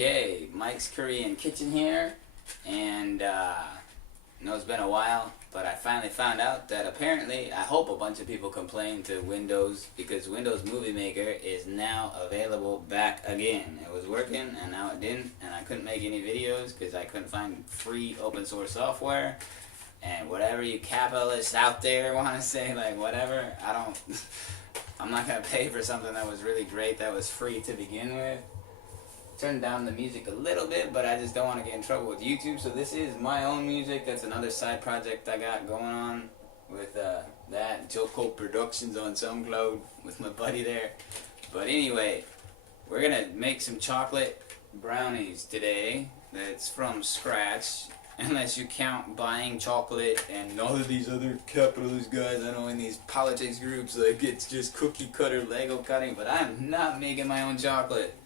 Okay, Mike's Korean Kitchen here, and I know it's been a while, but I finally found out that apparently, I hope a bunch of people complained to Windows, because Windows Movie Maker is now available back again. It was working, and now it didn't, and I couldn't make any videos because I couldn't find free open source software. And whatever you capitalists out there want to say, like whatever, I'm not going to pay for something that was really great that was free to begin with. Turn down the music a little bit, but I just don't want to get in trouble with YouTube. So this is my own music. That's another side project I got going on with that Joko Productions on SoundCloud with my buddy there. But anyway, we're going to make some chocolate brownies today that's from scratch. Unless you count buying chocolate and all of these other capitalist guys I know in these politics groups, like it's just cookie cutter Lego cutting. But I'm not making my own chocolate.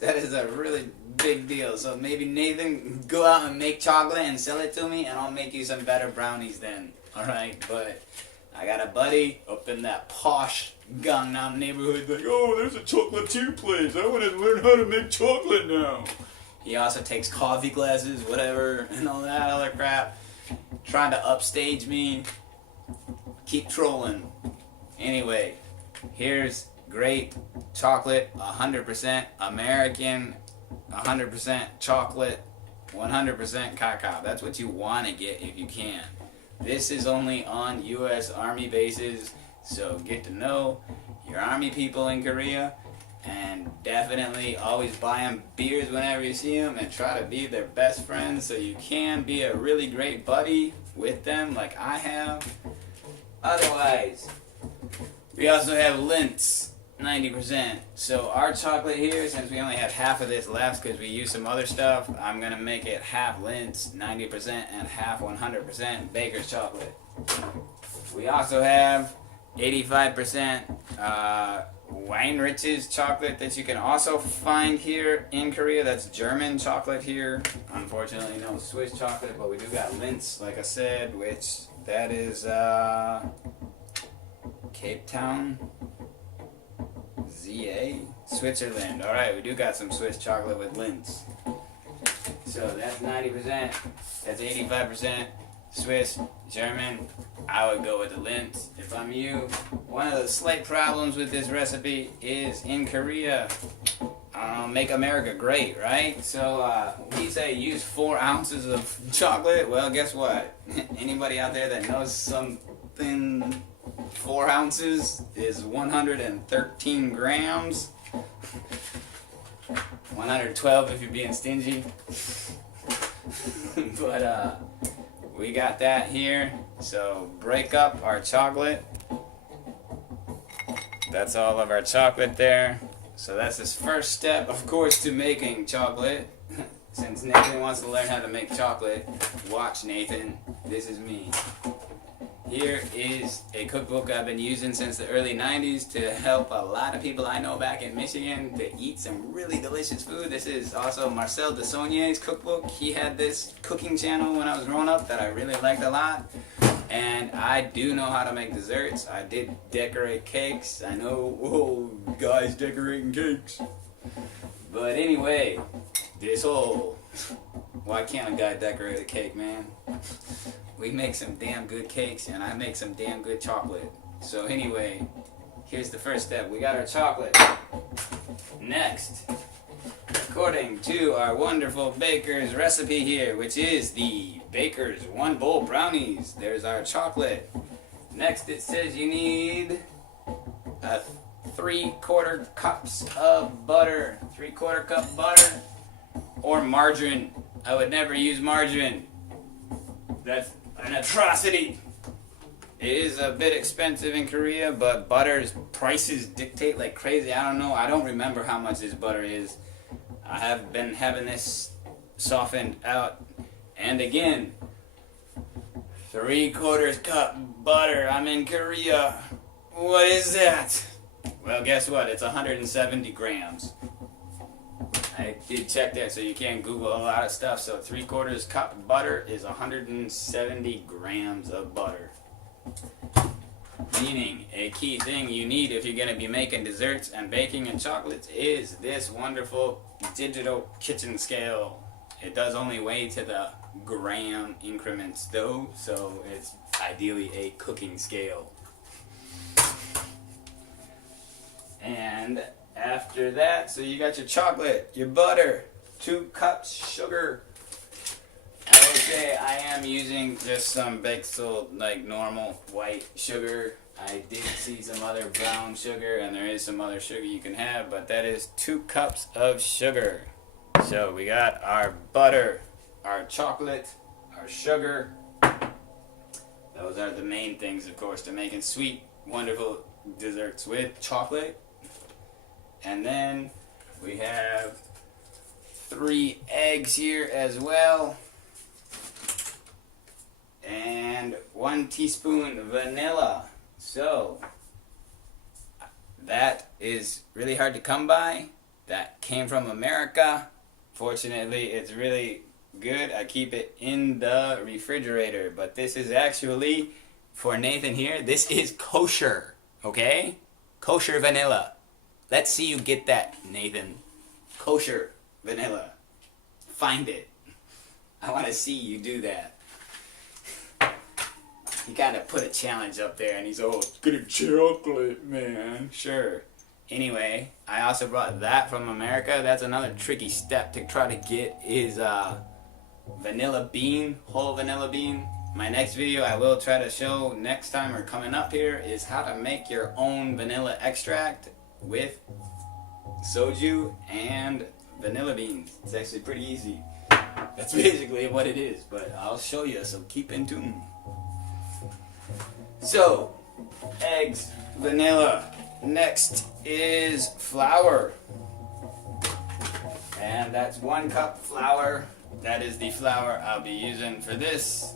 That is a really big deal. So maybe Nathan, go out and make chocolate and sell it to me, and I'll make you some better brownies then. Alright, but I got a buddy up in that posh Gangnam neighborhood like, oh, there's a chocolatier place. I want to learn how to make chocolate now. He also takes coffee classes, whatever, and all that other crap. Trying to upstage me. Keep trolling. Anyway, here's great chocolate, 100% American, 100% chocolate, 100% cacao. That's what you want to get if you can. This is only on U.S. Army bases, so get to know your Army people in Korea, and definitely always buy them beers whenever you see them, and try to be their best friends so you can be a really great buddy with them like I have. Otherwise, we also have Lints. 90%. So our chocolate here, since we only have half of this left because we used some other stuff, I'm going to make it half Lints, 90%, and half 100% Baker's chocolate. We also have 85% Weinrich's chocolate that you can also find here in Korea. That's German chocolate here. Unfortunately, no Swiss chocolate, but we do got Lints, like I said, which that is Cape Town. ZA? Switzerland. Alright, we do got some Swiss chocolate with Lints. So that's 90%. That's 85% Swiss, German. I would go with the Lints if I'm you. One of the slight problems with this recipe is in Korea, make America great, right? So we say use 4 ounces of chocolate. Well, guess what? Anybody out there that knows something, 4 ounces is 113 grams. 112 if you're being stingy. But we got that here. So break up our chocolate. That's all of our chocolate there. So that's his first step, of course, to making chocolate. Since Nathan wants to learn how to make chocolate, watch Nathan. This is me. Here is a cookbook I've been using since the early 90s to help a lot of people I know back in Michigan to eat some really delicious food. This is also Marcel Desaulniers' cookbook. He had this cooking channel when I was growing up that I really liked a lot. And I do know how to make desserts. I did decorate cakes. I know, whoa, guys decorating cakes. But anyway, why can't a guy decorate a cake, man? We make some damn good cakes, and I make some damn good chocolate. So anyway, here's the first step. We got our chocolate. Next, according to our wonderful baker's recipe here, which is the baker's 1 bowl brownies, there's our chocolate. Next, it says you need 3/4 cups of butter. 3/4 cup butter or margarine. I would never use margarine. That's an atrocity. It is a bit expensive in Korea, but butter's prices dictate like crazy. I don't know. I don't remember how much this butter is. I have been having this softened out. And again, 3/4 cup butter. I'm in Korea. What is that? Well, guess what? It's 170 grams. I did check that, so you can't Google a lot of stuff. So 3/4 cup butter is 170 grams of butter. Meaning, a key thing you need if you're going to be making desserts and baking and chocolates is this wonderful digital kitchen scale. It does only weigh to the gram increments though, so it's ideally a cooking scale. And after that, so you got your chocolate, your butter, 2 cups sugar. I would say I am using just some Bexel, like normal white sugar. I did see some other brown sugar, and there is some other sugar you can have, but that is 2 cups of sugar. So we got our butter, our chocolate, our sugar. Those are the main things, of course, to making sweet, wonderful desserts with chocolate. And then we have 3 eggs here as well. And 1 teaspoon vanilla. So that is really hard to come by. That came from America. Fortunately, it's really good. I keep it in the refrigerator. But this is actually, for Nathan here, this is kosher. Okay? Kosher vanilla. Let's see you get that, Nathan. Kosher vanilla. Find it. I want to see you do that. He kind of put a challenge up there, and he's all, get a chocolate, man. Sure. Anyway, I also brought that from America. That's another tricky step to try to get is vanilla bean, whole vanilla bean. My next video I will try to show next time or coming up here is how to make your own vanilla extract with soju and vanilla beans. It's actually pretty easy. That's basically what it is, but I'll show you, so keep in tune. So, eggs, vanilla. Next is flour. And that's 1 cup flour. That is the flour I'll be using for this.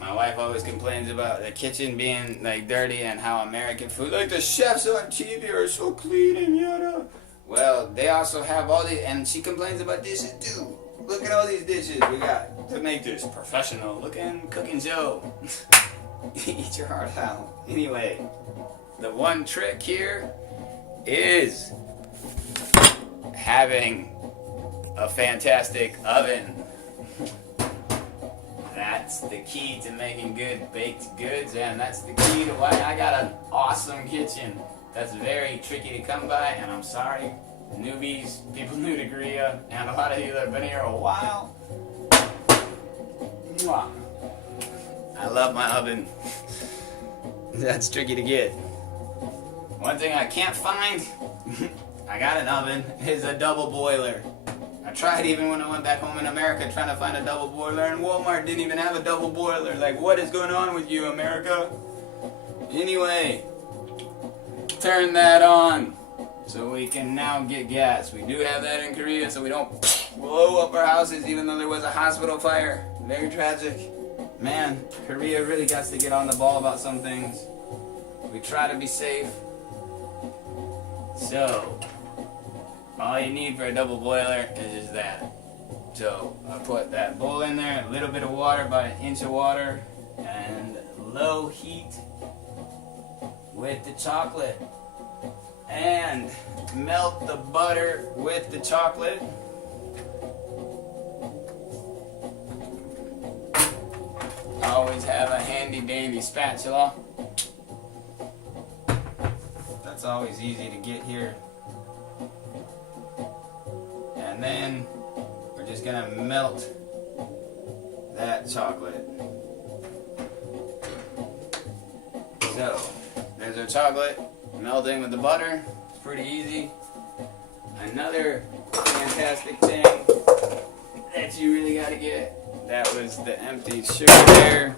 My wife always complains about the kitchen being like dirty and how American food, like the chefs on TV are so clean and yada. Well, they also have all these, and she complains about dishes too. Look at all these dishes we got to make this professional looking cooking show. Eat your heart out. Anyway, the one trick here is having a fantastic oven. That's the key to making good baked goods, and that's the key to why I got an awesome kitchen. That's very tricky to come by, and I'm sorry, newbies, people new to Korea, and a lot of you that have been here a while. Mwah. I love my oven. That's tricky to get. One thing I can't find, I got an oven, is a double boiler. I tried even when I went back home in America trying to find a double boiler, and Walmart didn't even have a double boiler. Like, what is going on with you, America? Anyway, turn that on so we can now get gas. We do have that in Korea, so we don't blow up our houses even though there was a hospital fire. Very tragic. Man, Korea really got to get on the ball about some things. We try to be safe. So, all you need for a double boiler is just that. So, I put that bowl in there, a little bit of water, about 1 inch of water, and low heat with the chocolate. And melt the butter with the chocolate. Always have a handy dandy spatula. That's always easy to get here. And then we're just gonna melt that chocolate. So there's our chocolate melting with the butter. It's pretty easy. Another fantastic thing that you really gotta get. That was the empty sugar there.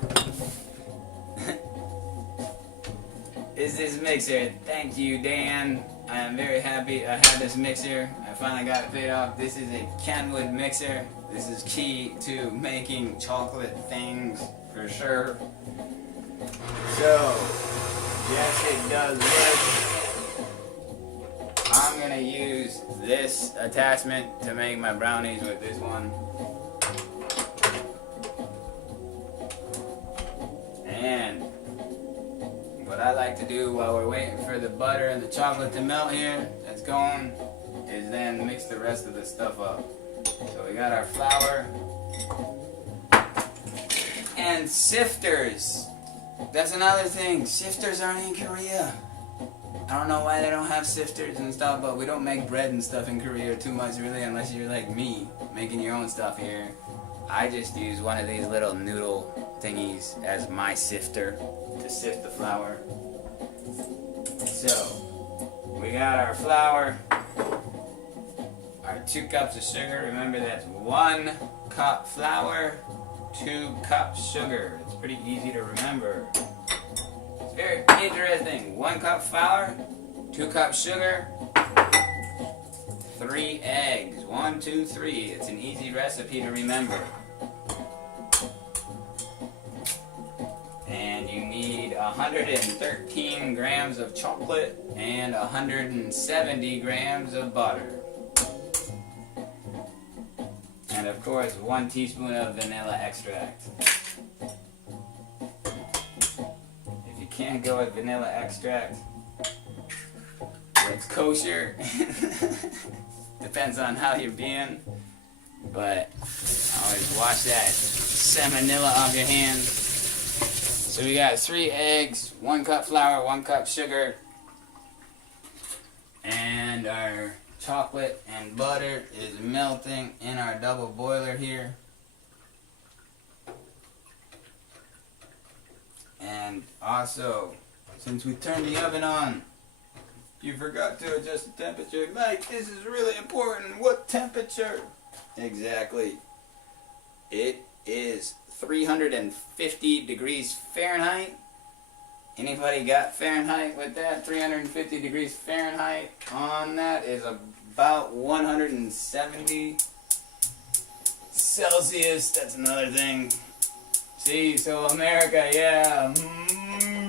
Is this mixer. Thank you, Dan. I am very happy I have this mixer. I finally got it paid off. This is a Kenwood mixer. This is key to making chocolate things for sure. So, yes, it does work. I'm gonna use this attachment to make my brownies with this one. And what I like to do while we're waiting for the butter and the chocolate to melt here, that's going, is then mix the rest of the stuff up. So we got our flour and sifters. That's another thing. Sifters aren't in Korea. I don't know why they don't have sifters and stuff, but we don't make bread and stuff in Korea too much really, unless you're like me, making your own stuff here. I just use one of these little noodle thingies as my sifter to sift the flour. So, we got our flour, our 2 cups of sugar. Remember, that's 1 cup flour, 2 cups sugar. It's pretty easy to remember. It's very interesting. 1 cup flour, 2 cups sugar, 3 eggs. 1, 2, 3. It's an easy recipe to remember. And you need 113 grams of chocolate and 170 grams of butter. And of course, 1 teaspoon of vanilla extract. If you can't go with vanilla extract, it's kosher. Depends on how you're being. But always wash that salmonella off your hands. So we got 3 eggs, 1 cup flour, 1 cup sugar, and our chocolate and butter is melting in our double boiler here. And also, since we turned the oven on, you forgot to adjust the temperature. Mike, this is really important. What temperature? Exactly. It is 350 degrees Fahrenheit. Anybody got Fahrenheit with that? 350 degrees Fahrenheit on that is about 170 Celsius. That's another thing. See, so America, yeah.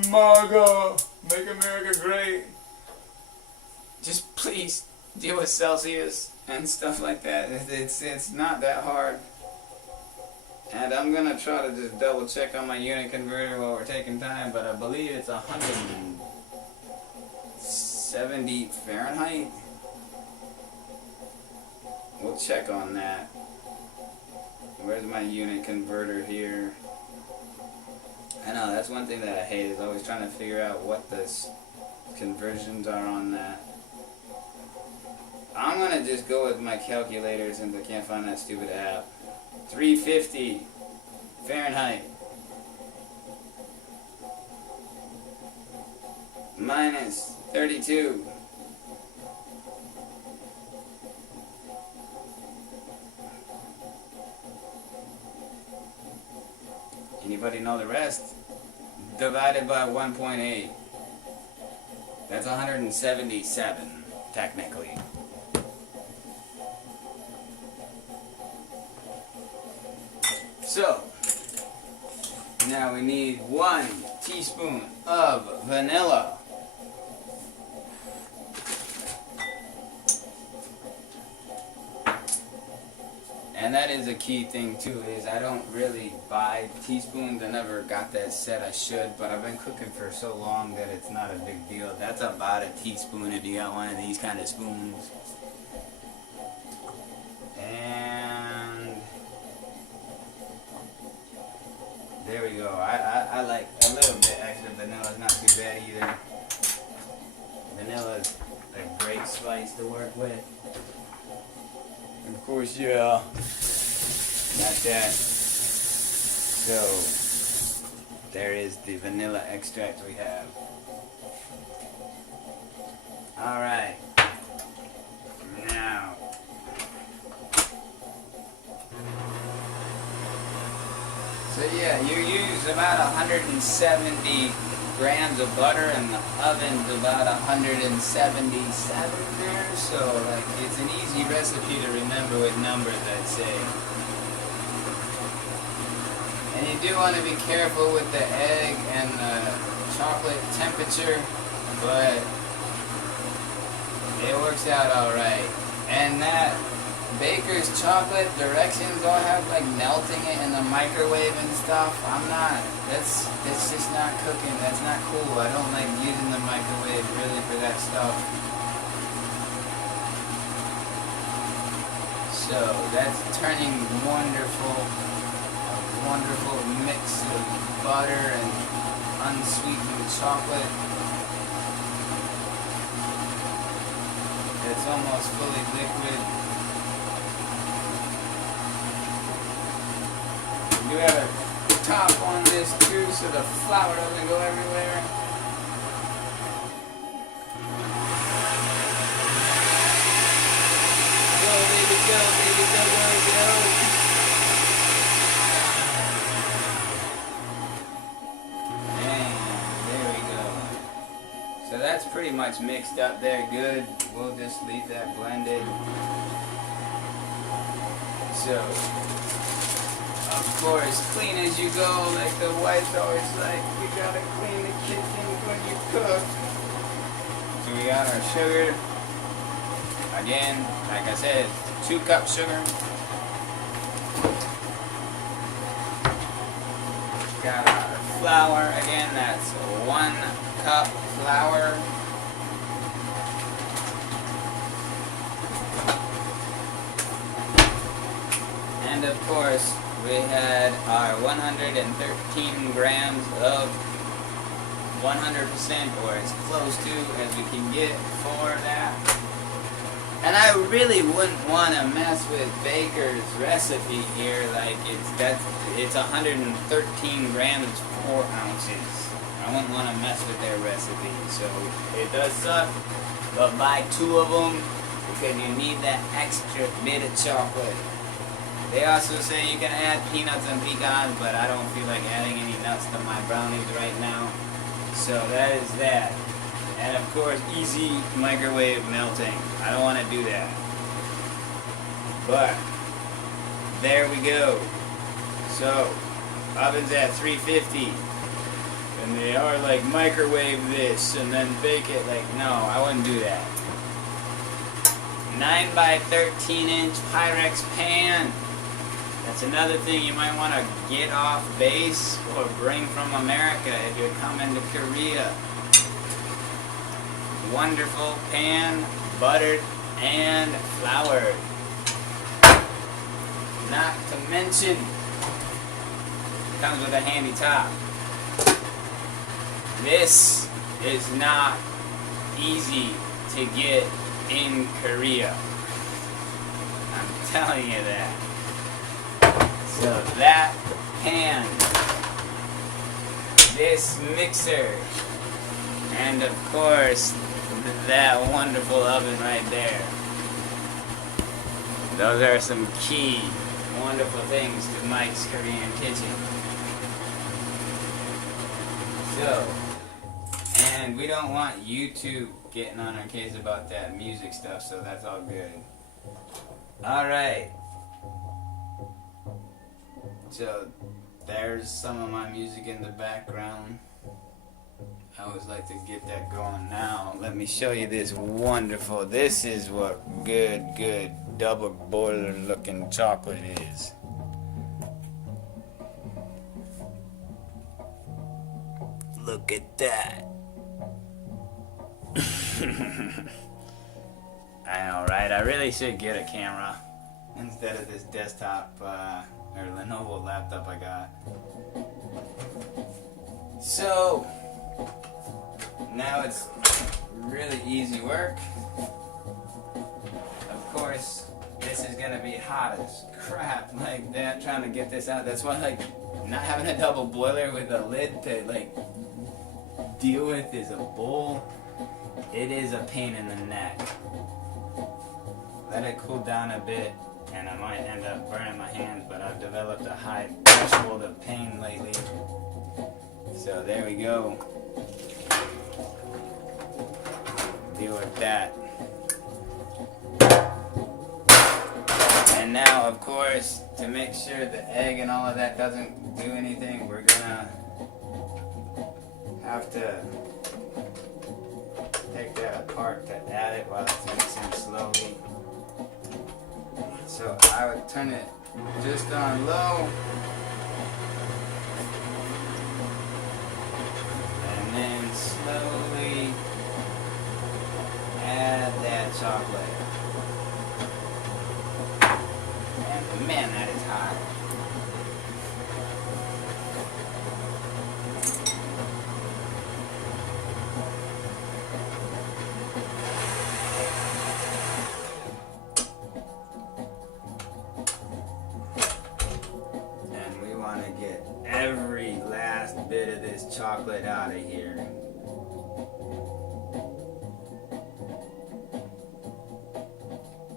MAGA, make America great. Just please deal with Celsius and stuff like that. It's not that hard. And I'm going to try to just double check on my unit converter while we're taking time, but I believe it's 170 Fahrenheit. We'll check on that. Where's my unit converter here? I know, that's one thing that I hate, is always trying to figure out what the conversions are on that. I'm going to just go with my calculator since I can't find that stupid app. 350 Fahrenheit minus 32. Anybody know the rest? Divided by 1.8. That's 177, technically. So, now we need 1 teaspoon of vanilla. And that is a key thing too, is I don't really buy teaspoons. I never got that set. I should, but I've been cooking for so long that it's not a big deal. That's about a teaspoon if you got one of these kind of spoons. And there we go. I like a little bit extra vanilla. It's not too bad either. Vanilla is a great spice to work with. And of course, yeah, got that. So, there is the vanilla extract we have. Alright. Now. So yeah, you use about 170 grams of butter, and the oven's about 177 there. So like, it's an easy recipe to remember with numbers, I'd say. And you do want to be careful with the egg and the chocolate temperature, but it works out alright. And that Baker's chocolate directions all have like melting it in the microwave and stuff. I'm not. That's just not cooking. That's not cool. I don't like using the microwave really for that stuff. So that's turning wonderful. A wonderful mix of butter and unsweetened chocolate. It's almost fully liquid. We do have a top on this too, so the flour doesn't go everywhere. Go, baby, go, baby, go, go, go. And there we go. So that's pretty much mixed up there good. We'll just leave that blended. So, of course, clean as you go, like the wife's always like, you gotta clean the kitchen when you cook. So we got our sugar. Again, like I said, 2 cups sugar. Got our flour. Again, that's 1 cup flour. And of course, we had our 113 grams of 100%, or as close to as we can get for that. And I really wouldn't want to mess with Baker's recipe here. Like it's 113 grams, 4 ounces. I wouldn't want to mess with their recipe. So it does suck, but buy 2 of them because you need that extra bit of chocolate. They also say you can add peanuts and pecans, but I don't feel like adding any nuts to my brownies right now. So that is that. And of course, easy microwave melting. I don't want to do that. But there we go. So oven's at 350. And they are like microwave this and then bake it. Like, no, I wouldn't do that. 9 by 13 inch Pyrex pan. That's another thing you might want to get off base or bring from America if you're coming to Korea. Wonderful pan, buttered and floured. Not to mention, it comes with a handy top. This is not easy to get in Korea. I'm telling you that. So that pan, this mixer, and of course that wonderful oven right there. Those are some key wonderful things to Mike's Korean kitchen. So, and we don't want YouTube getting on our case about that music stuff, so that's all good. Alright. So, there's some of my music in the background. I always like to get that going now. Let me show you this wonderful, this is what good double boiler looking chocolate is. Look at that. I know, right? I really should get a camera instead of this desktop or Lenovo laptop I got. So, now it's really easy work. Of course, this is gonna be hot as crap like that, trying to get this out. That's why, like, not having a double boiler with a lid to, like, deal with is a bowl. It is a pain in the neck. Let it cool down a bit, and I might end up burning my hands, but I've developed a high threshold of pain lately. So there we go. Deal with that. And now, of course, to make sure the egg and all of that doesn't do anything, we're gonna have to take that apart to add it while it's mixing slowly. So I would turn it just on low. And then slowly add that chocolate. And man, that is hot. Get every last bit of this chocolate out of here.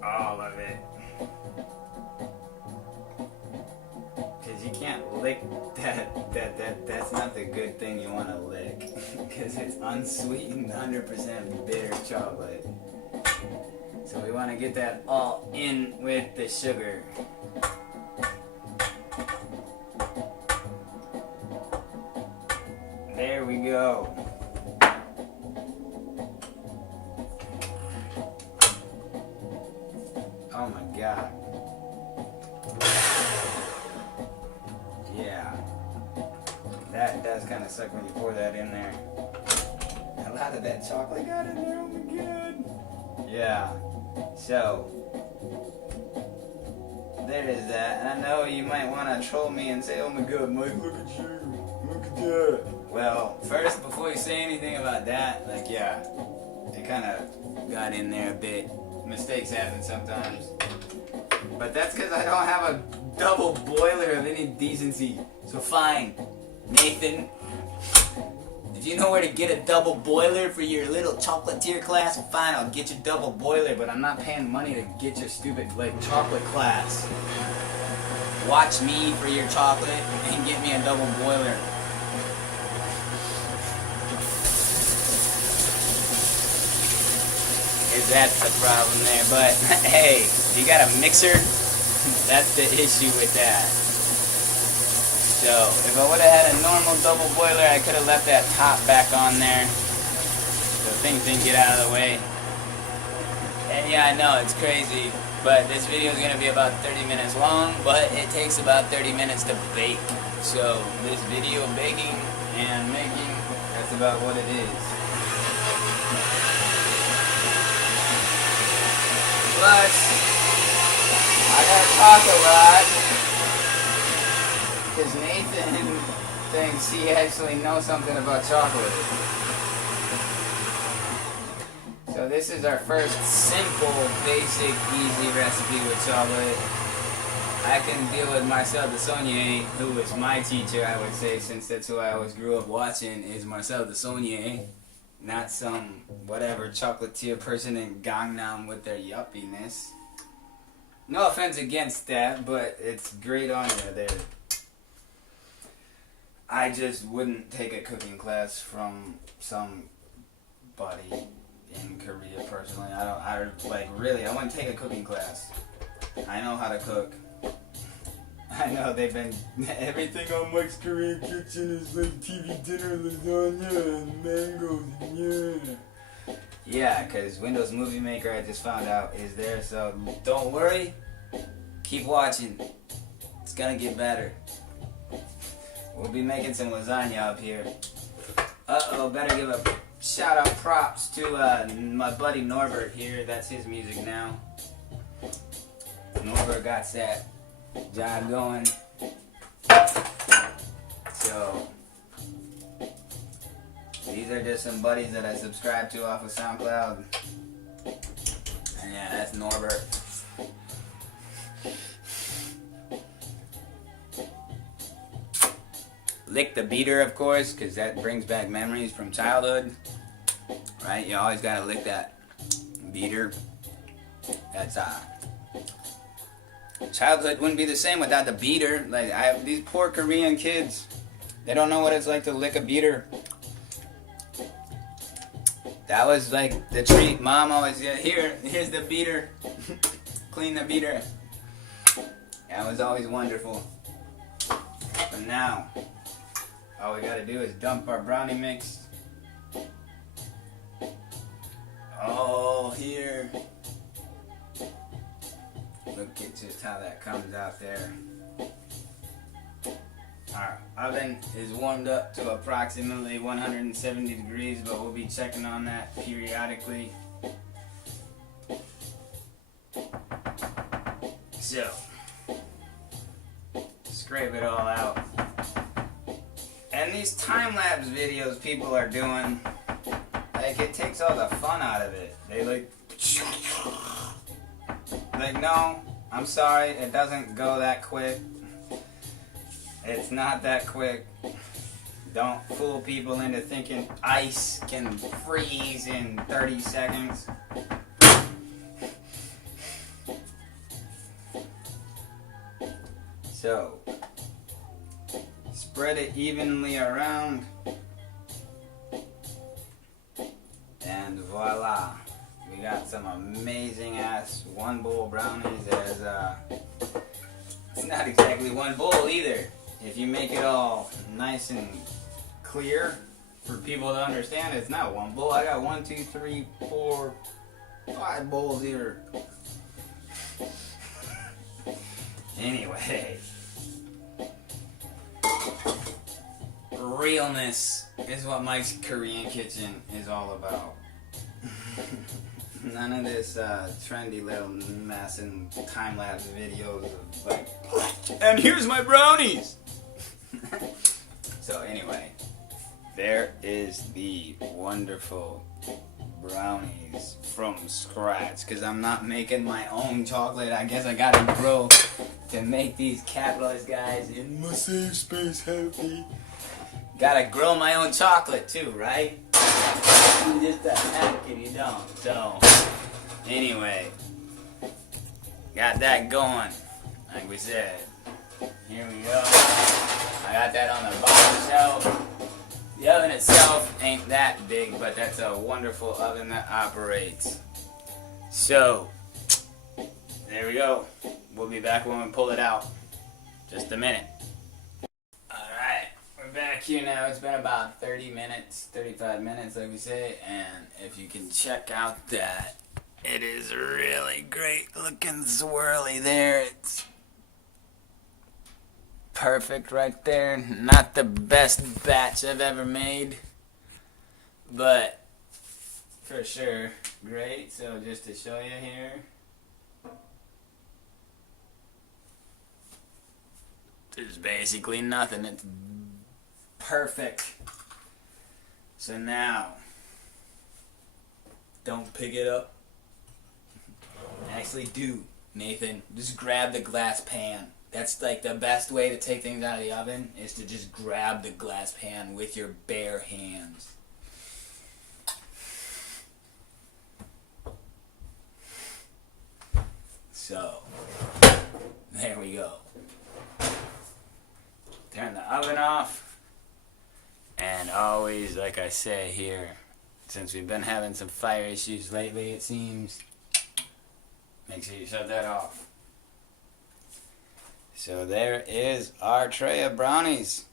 All of it. Because you can't lick that's not the good thing you want to lick. Because it's unsweetened 100% bitter chocolate. So we want to get that all in with the sugar. There we go. Oh my God. Yeah. That does kind of suck when you pour that in there. A lot of that chocolate got in there. Oh my God. Yeah. So, there is that. And I know you might want to troll me and say, oh my God, Mike, look at you. Look at that. Well, first, before you say anything about that, like, yeah, it kind of got in there a bit. Mistakes happen sometimes. But that's because I don't have a double boiler of any decency. So fine, Nathan, did you know where to get a double boiler for your little chocolatier class? Fine, I'll get you a double boiler, but I'm not paying money to get your stupid, like, chocolate class. Watch me for your chocolate and get me a double boiler. That's the problem there, but hey, you got a mixer, that's the issue with that. So, if I would have had a normal double boiler, I could have left that top back on there so things didn't get out of the way. And yeah, I know, it's crazy, but this video is going to be about 30 minutes long, but it takes about 30 minutes to bake. So, this video baking and making, that's about what it is. Plus, I gotta talk a lot because Nathan thinks he actually knows something about chocolate. So this is our first simple, basic, easy recipe with chocolate. I can deal with Marcel Desaulniers, who is my teacher, I would say, since that's who I always grew up watching, is Marcel Desaulniers. Not some whatever chocolatier person in Gangnam with their yuppiness. No offense against that, but it's great on you there. I just wouldn't take a cooking class from somebody in Korea personally. I wouldn't take a cooking class. I know how to cook. I know they've been, everything on Mike's Korean Kitchen is like TV dinner, lasagna, and mangoes, yeah. Yeah, because Windows Movie Maker, I just found out, is there, so don't worry, keep watching. It's gonna get better. We'll be making some lasagna up here. Uh-oh, better give a shout-out props to my buddy Norbert here. That's his music now. Norbert got that job going. So these are just some buddies that I subscribe to off of SoundCloud. And yeah, that's Norbert. Lick the beater, of course, because that brings back memories from childhood. Right? You always gotta lick that beater. That's childhood wouldn't be the same without the beater. Like these poor Korean kids, they don't know what it's like to lick a beater. That was like the treat. Mom always said, here's the beater. Clean the beater. That was always wonderful. But now, all we gotta do is dump our brownie mix all here. Look at just how that comes out there. Our oven is warmed up to approximately 170 degrees, but we'll be checking on that periodically. So, scrape it all out. And these time-lapse videos people are doing, like, it takes all the fun out of it. They like, no, I'm sorry, it doesn't go that quick. It's not that quick. Don't fool people into thinking ice can freeze in 30 seconds. So, spread it evenly around, and voila, we got some amazing ass one bowl brownies. It's not exactly one bowl either. If you make it all nice and clear for people to understand, it's not one bowl. I got 1, 2, 3, 4, 5 bowls here. Anyway, realness is what Mike's Korean Kitchen is all about. None of this trendy little mess and time-lapse videos of like, and here's my brownies! So anyway, there is the wonderful brownies from scratch, because I'm not making my own chocolate. I guess I gotta grow to make these capitalist guys in my safe space happy. Gotta grow my own chocolate too, right? You just a hack if you don't. So, anyway, got that going, like we said. Here we go. I got that on the bottom shelf. The oven itself ain't that big, but that's a wonderful oven that operates. So, there we go. We'll be back when we pull it out. Just a minute. Alright, we're back here now. It's been about 30 minutes, 35 minutes, like we say. And if you can check out that, it is really great looking swirly there. It's perfect right there. Not the best batch I've ever made, but for sure great. So just to show you here, there's basically nothing. It's perfect. So now, don't pick it up. Actually do, Nathan. Just grab the glass pan. That's like the best way to take things out of the oven, is to just grab the glass pan with your bare hands. So, there we go. Turn the oven off. And always, like I say here, since we've been having some fire issues lately, it seems, make sure you shut that off. So there is our tray of brownies.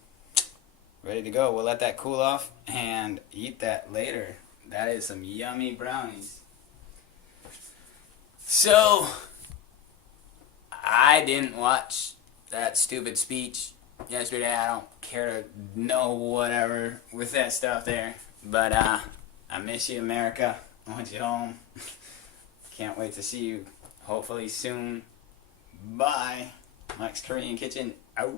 Ready to go. We'll let that cool off and eat that later. That is some yummy brownies. So, I didn't watch that stupid speech yesterday. I don't care to know whatever with that stuff there. But I miss you, America. I want you home. Can't wait to see you hopefully soon. Bye. Mike's Korean Kitchen out.